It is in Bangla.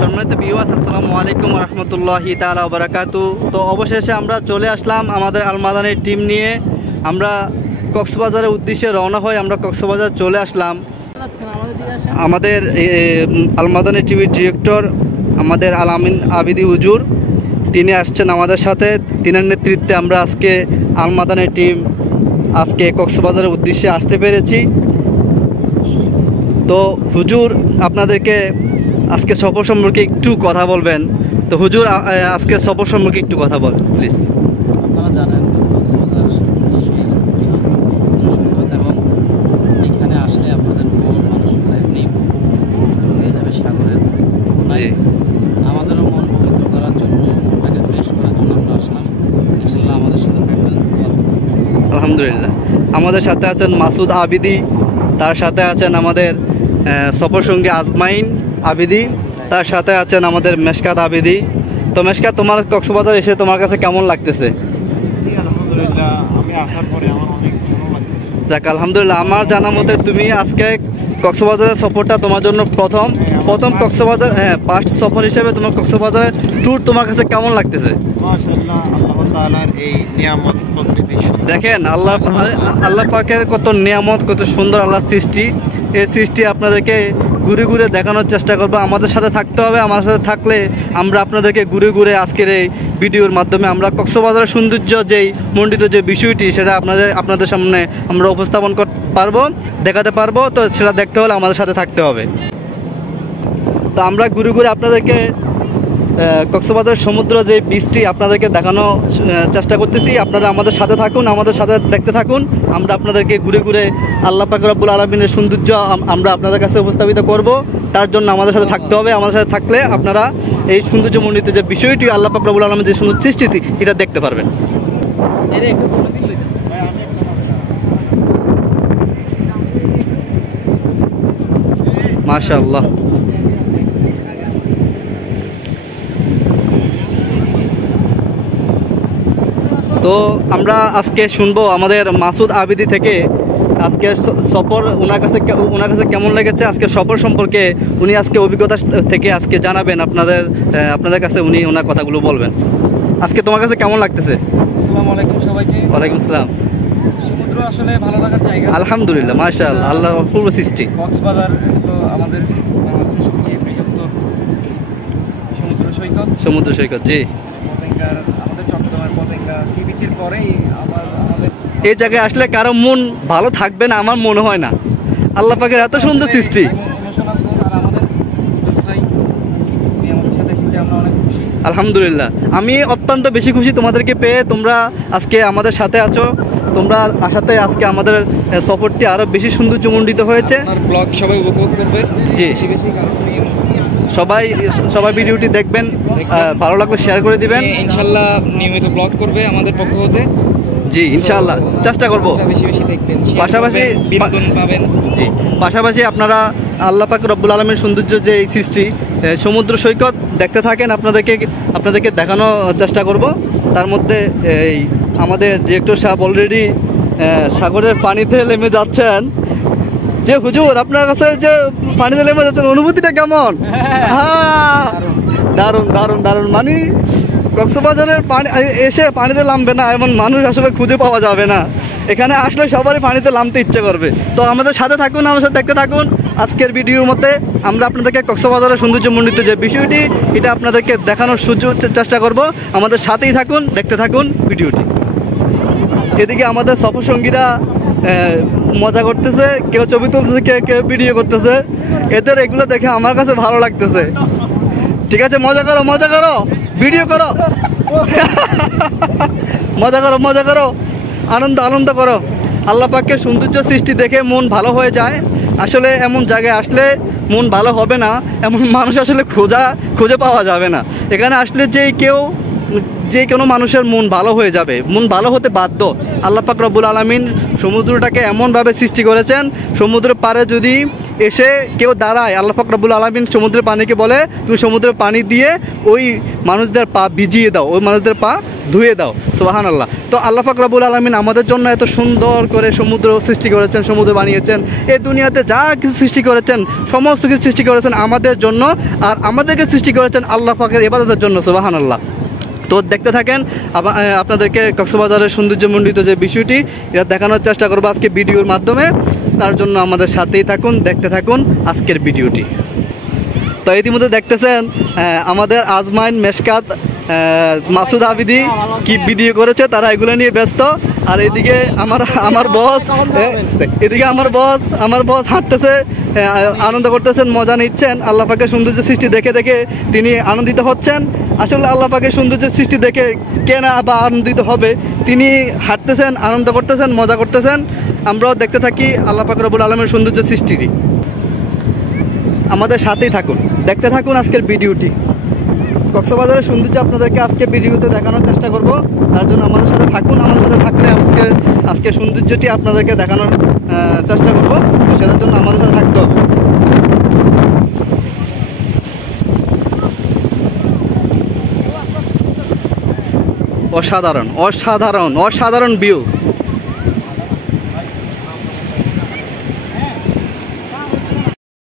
সম্মানিত ভিউয়ার্স, আসসালামু আলাইকুম ওয়া রাহমাতুল্লাহি তাআলা ওয়া বারাকাতুহু। তো অবশেষে আমরা চলে আসলাম আমাদের আলমাদানির টিম নিয়ে। আমরা কক্সবাজারের উদ্দেশ্যে রওনা হই। আমরা কক্সবাজার চলে আসলাম। আমাদের আলমাদানি টিভির ডিরেক্টর আমাদের আল-আমিন আবিদি হুজুর তিনি আসছেন আমাদের সাথে। তিনার নেতৃত্বে আমরা আজকে আলমাদানির টিম আজকে কক্সবাজারের উদ্দেশ্যে আসতে পেরেছি। তো হুজুর আপনাদেরকে আজকে সফর সম্পর্কে একটু কথা বলবেন। তো হুজুর আজকে সফর সম্পর্কে একটু কথা বল প্লিজ। আপনারা জানেন কক্সবাজার সমুদ্র সৈকত এবং এখানে আসলে আপনাদের মন মানসিকতা এমনি পবিত্র হয়ে যাবে সাগরের। আমাদেরও মন পবিত্র করার জন্য, মনটাকে ফ্রেশ করার জন্য আমরা আসলাম। ইনশাল্লাহ আমাদের সাথে থাকবেন। আলহামদুলিল্লাহ, আমাদের সাথে আছেন মাসুদ আবিদি, তার সাথে আছেন আমাদের সফর সঙ্গী আজমাইন আবিদি, তার সাথে আছেন আমাদের মেশকাত আবিদি। তো মেশকাত, তোমার কক্সবাজার এসে তোমার কাছে কেমন লাগতেছে? জি আলহামদুলিল্লাহ, আমি আসার পরে আমার অনেক ভালো লাগছে। যাক আলহামদুলিল্লাহ, আমার জানা মতে তুমি আজকে কক্সবাজারের সফরটা তোমার জন্য প্রথম কক্সবাজার, ফার্স্ট সফর হিসেবে তোমার কক্সবাজারের ট্যুর তোমার কাছে কেমন লাগতেছে? মাশাআল্লাহ, আল্লাহ তাআলার এই নিয়ামত প্রকৃতি দেখেন আল্লাহ পাকের কত নিয়ামত, কত সুন্দর আল্লাহর সৃষ্টি। এই সৃষ্টি আপনাদেরকে ঘুরে ঘুরে দেখানোর চেষ্টা করবো। আমাদের সাথে থাকতে হবে। আমাদের সাথে থাকলে আমরা আপনাদেরকে ঘুরে ঘুরে আজকের এই ভিডিওর মাধ্যমে আমরা কক্সবাজারের সৌন্দর্য যেই মণ্ডিত যে বিষয়টি সেটা আপনাদের সামনে আমরা উপস্থাপন করতে পারবো, দেখাতে পারবো। তো সেটা দেখতে হলে আমাদের সাথে থাকতে হবে। তো আমরা ঘুরে ঘুরে আপনাদেরকে কক্সবাজার সমুদ্র যে বীজটি আপনাদেরকে দেখানোর চেষ্টা করতেছি। আপনারা আমাদের সাথে থাকুন, আমাদের সাথে দেখতে থাকুন। আমরা আপনাদেরকে ঘুরে ঘুরে আল্লাহ পাক রব্বুল আলামিনের সৌন্দর্য আমরা আপনাদের কাছে উপস্থাপিত করব। তার জন্য আমাদের সাথে থাকতে হবে। আমাদের সাথে থাকলে আপনারা এই সৌন্দর্যমণ্ডিত যে বিষয়টি আল্লাহ পাক রব্বুল আলামিনের যে সুন্দর সৃষ্টিটি এটা দেখতে পারবেন। মাশাআল্লাহ। তো আমরা আজকে শুনবো আমাদের মাসুদ আবিদি থেকে আজকে সফর, ওনার কাছে কেমন লেগেছে আজকে সফর সম্পর্কে উনি আজকে অভিজ্ঞতা থেকে আজকে জানাবেন আপনাদের কাছে। উনি ওনার কথাগুলো বলবেন। আজকে তোমার কাছে কেমন লাগতেছে? আসসালামু আলাইকুম সবাইকে। ওয়ালাইকুম আসসালাম। সমুদ্র আসলে ভালো লাগার জায়গা। আলহামদুলিল্লাহ, মাশাআল্লাহ, আল্লাহ পূর্ব সৃষ্টি। কক্সবাজার তো আমাদের বাংলাদেশের সবচেয়ে বৃহত্তর সমুদ্র সৈকত। জি, আমাদের চট্টগ্রামের পতেঙ্গা সি বিচের পরেই আমাদের এই জায়গায় আসলে কারো মন ভালো থাকবে না আমার মনে হয় না। আল্লাহ পাকের এত সুন্দর সৃষ্টি। আলহামদুলিল্লাহ, আমি অত্যন্ত বেশি খুশি তোমাদেরকে পেয়ে। তোমরা আজকে আমাদের সাথে আছো। তোমরা আসাতে আজকে আমাদের সফরটি আরো বেশি সৌন্দর্যমণ্ডিত হয়েছে। ব্লগ সবাই উপভোগ করবে। জি, সবাই ভিডিওটি দেখবেন, ভালো লাগলে শেয়ার করে দিবেন। ইনশাল্লাহ নিয়মিত ব্লগ করবে আমাদের পক্ষ হতে। জি, ইনশাআল্লাহ চেষ্টা করব। বেশি দেখবেন, পাশাপাশি বিনোদন পাবেন। জি, পাশাপাশি আপনারা আল্লাহ পাক রব্বুল আলামিনের সৌন্দর্য যে এই সৃষ্টি সমুদ্র সৈকত দেখতে থাকেন। আপনাদেরকে দেখানোর চেষ্টা করব। তার মধ্যে এই আমাদের ডিরেক্টর সাহেব অলরেডি সাগরের পানিতে নেমে যাচ্ছেন। যে হুজুর, আপনার কাছে যে পানিতে নেমে যাচ্ছেন অনুভূতিটা কেমন? হ্যাঁ, দারুণ দারুণ দারুণ। মানে কক্সবাজারের এসে পানিতে নামবে না এমন মানুষ আসলে খুঁজে পাওয়া যাবে না। এখানে আসলে সবারই পানিতে নামতে ইচ্ছে করবে। তো আমাদের সাথে থাকুন, আমাদের সাথে দেখতে থাকুন। আজকের ভিডিওর মধ্যে আমরা আপনাদেরকে কক্সবাজারের সৌন্দর্যমণ্ডিত যে বিষয়টি এটা আপনাদেরকে দেখানোর চেষ্টা করব। আমাদের সাথেই থাকুন, দেখতে থাকুন ভিডিওটি। এদিকে আমাদের সফর সঙ্গীরা মজা করতেছে, কেউ ছবি তুলতেছে, কেউ ভিডিও করতেছে। এদের এগুলো দেখে আমার কাছে ভালো লাগতেছে। ঠিক আছে, মজা করো, ভিডিও করো, মজা করো, আনন্দ করো। আল্লাহ পাকের সৌন্দর্য সৃষ্টি দেখে মন ভালো হয়ে যায়। আসলে এমন জায়গায় আসলে মন ভালো হবে না এমন মানুষ আসলে খুঁজে পাওয়া যাবে না। এখানে আসলে যে কোনো মানুষের মন ভালো হয়ে যাবে, মন ভালো হতে বাধ্য। আল্লাহ পাক রব্বুল আলামিন সমুদ্রটাকে এমনভাবে সৃষ্টি করেছেন, সমুদ্রের পাড়ে যদি এসে কেউ দাঁড়ায়, আল্লাহ পাক রব্বুল আলামিন সমুদ্রের পানিকে বলে তুমি সমুদ্রের পানি দিয়ে ওই মানুষদের পা ভিজিয়ে দাও, ওই মানুষদের পা ধুয়ে দাও, সুবহানাল্লাহ। তো আল্লাহ পাক রব্বুল আলামিন আমাদের জন্য এত সুন্দর করে সমুদ্র সৃষ্টি করেছেন, সমুদ্র বানিয়েছেন, এই দুনিয়াতে যা কিছু সৃষ্টি করেছেন সমস্ত কিছু সৃষ্টি করেছেন আমাদের জন্য, আর আমাদেরকে সৃষ্টি করেছেন আল্লাহ পাকের ইবাদতের জন্য, সুবহানাল্লাহ। তো দেখতে থাকেন, আপনাদেরকে কক্সবাজারের সৌন্দর্যমণ্ডিত যে বিষয়টি এটা দেখানোর চেষ্টা করবো আজকে ভিডিওর মাধ্যমে। তার জন্য আমাদের সাথেই থাকুন, দেখতে থাকুন আজকের ভিডিওটি। তো ইতিমধ্যে দেখতেছেন আমাদের আজমাইন, মেশকাত, মাসুদ আবিদি কি ভিডিও করেছে, তারা এগুলো নিয়ে ব্যস্ত। আর এদিকে আমার বস, এদিকে আমার বস হাঁটতেছে, আনন্দ করতেছেন, মজা নিচ্ছেন। আল্লাহ পাকের সৌন্দর্য সৃষ্টি দেখে দেখে তিনি আনন্দিত হচ্ছেন। আসলে আল্লাহ পাকের সৌন্দর্য সৃষ্টি দেখে কে না বা আনন্দিত হবে, তিনি হাঁটতেছেন, আনন্দ করতেছেন, মজা করতেছেন। আমরাও দেখতে থাকি আল্লাহ পাক রব্বুল আলামিনের সৌন্দর্য সৃষ্টিটি। আমাদের সাথেই থাকুন, দেখতে থাকুন আজকের ভিডিওটি। কক্সবাজারের সৌন্দর্য আপনাদেরকে আজকে ভিডিওতে দেখানোর চেষ্টা করব, তার জন্য আমাদের সাথে থাকুন। আমাদের সাথে থাকলে আজকে সৌন্দর্যটি আপনাদেরকে দেখানোর চেষ্টা করব, তো সেটার জন্য আমাদের সাথে থাকতে হবে। অসাধারণ অসাধারণ অসাধারণ ভিউ।